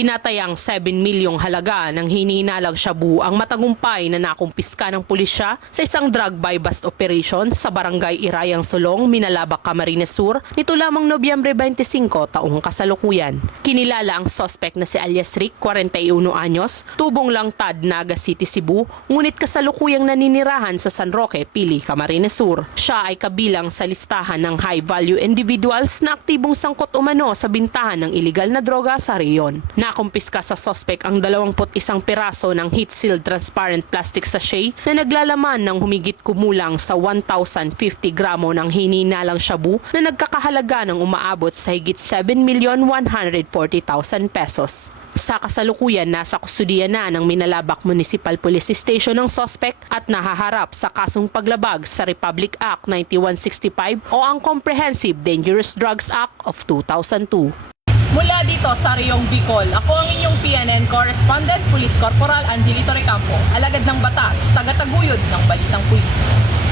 Tinatayang 7 milyong halaga ng hinihinalang shabu ang matagumpay na nakumpiska ng pulisya sa isang drug buy-bust operation sa barangay Irayang Sulong, Minalabak, Camarines Sur nito lamang Nobyembre 25 taong kasalukuyan. Kinilala ang suspect na si alias Rick, 41 anyos, tubong Langtad, Naga City, Cebu, ngunit kasalukuyang naninirahan sa San Roque, Pili, Camarines Sur. Siya ay kabilang sa listahan ng high-value individuals na aktibong sangkot umano sa bintahan ng iligal na droga sa reyon. Nakumpiska sa suspect ang 21 piraso ng heat-sealed transparent plastic sachet na naglalaman ng humigit kumulang sa 1,050 gramo ng hinihinalang shabu na nagkakahalaga ng umaabot sa higit 7,140,000 pesos. Sa kasalukuyan, nasa kustudiya na ng Minalabak Municipal Police Station ng suspect at nahaharap sa kasong paglabag sa Republic Act 9165 o ang Comprehensive Dangerous Drugs Act of 2002. Mula dito sa Riyong Bicol, ako ang inyong PNN Correspondent, Police Corporal Angelito Recampo, alagad ng batas, tagataguyod ng Balitang Pulis.